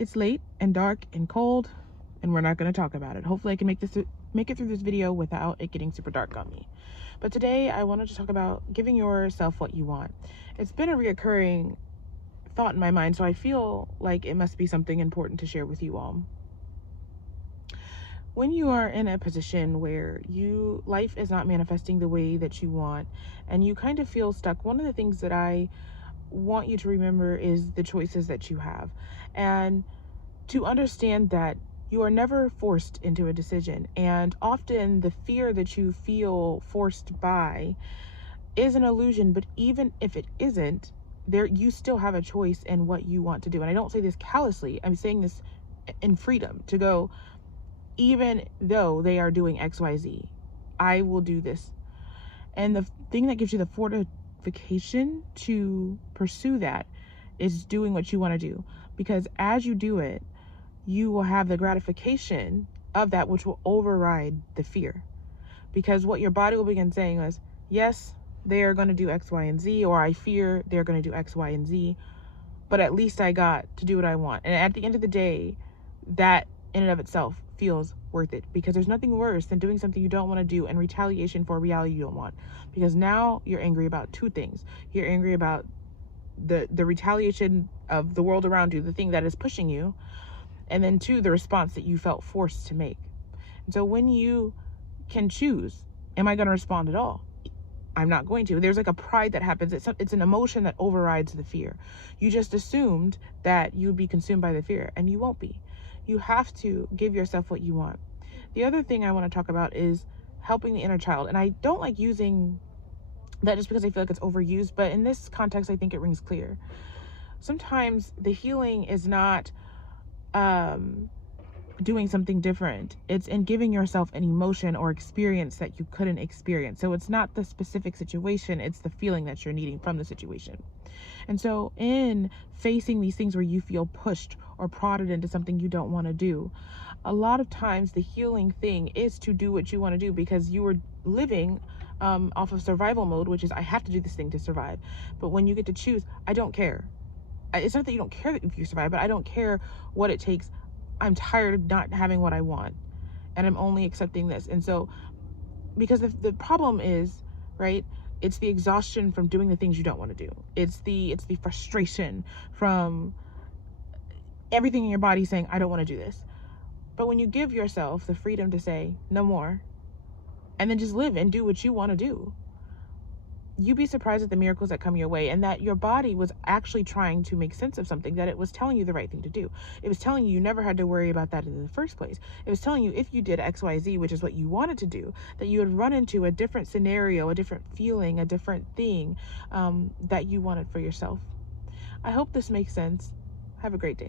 It's late and dark and cold, and we're not going to talk about it. Hopefully I can make it through this video without it getting super dark on me. But today I wanted to talk about giving yourself what you want. It's been a reoccurring thought in my mind, so I feel like it must be something important to share with you all. When you are in a position where life is not manifesting the way that you want and you kind of feel stuck, one of the things that I want you to remember is the choices that you have, and to understand that you are never forced into a decision. And often the fear that you feel forced by is an illusion, but even if it isn't, there you still have a choice in what you want to do. And I don't say this callously, I'm saying this in freedom to go, even though they are doing XYZ, I will do this. And the thing that gives you the fortification to pursue that is doing what you want to do, because as you do it, you will have the gratification of that, which will override the fear. Because what your body will begin saying is, yes, they are going to do X, Y, and Z, or I fear they're going to do X, Y, and Z, but at least I got to do what I want. And at the end of the day, that in and of itself feels worth it, because there's nothing worse than doing something you don't want to do in retaliation for a reality you don't want. Because now you're angry about two things. You're angry about the retaliation of the world around you, the thing that is pushing you, and then two, the response that you felt forced to make. And so when you can choose, am I going to respond at all? I'm not going to. There's like a pride that happens. It's an emotion that overrides the fear. You just assumed that you'd be consumed by the fear, and you won't be. You have to give yourself what you want. The other thing I want to talk about is helping the inner child. And I don't like using that just because I feel like it's overused, but in this context, I think it rings clear. Sometimes the healing is not doing something different. It's in giving yourself an emotion or experience that you couldn't experience. So it's not the specific situation, it's the feeling that you're needing from the situation. And so in facing these things where you feel pushed or prodded into something you don't want to do, a lot of times the healing thing is to do what you want to do, because you were living off of survival mode, which is I have to do this thing to survive. But when you get to choose, I don't care. It's not that you don't care if you survive, but I don't care what it takes. I'm tired of not having what I want, and I'm only accepting this. And so, because the problem is, right, it's the exhaustion from doing the things you don't want to do. It's the frustration from everything in your body saying, I don't want to do this. But when you give yourself the freedom to say, no more, and then just live and do what you want to do, you'd be surprised at the miracles that come your way, and that your body was actually trying to make sense of something, that it was telling you the right thing to do. It was telling you never had to worry about that in the first place. It was telling you if you did XYZ, which is what you wanted to do, that you would run into a different scenario, a different feeling, a different thing that you wanted for yourself. I hope this makes sense. Have a great day.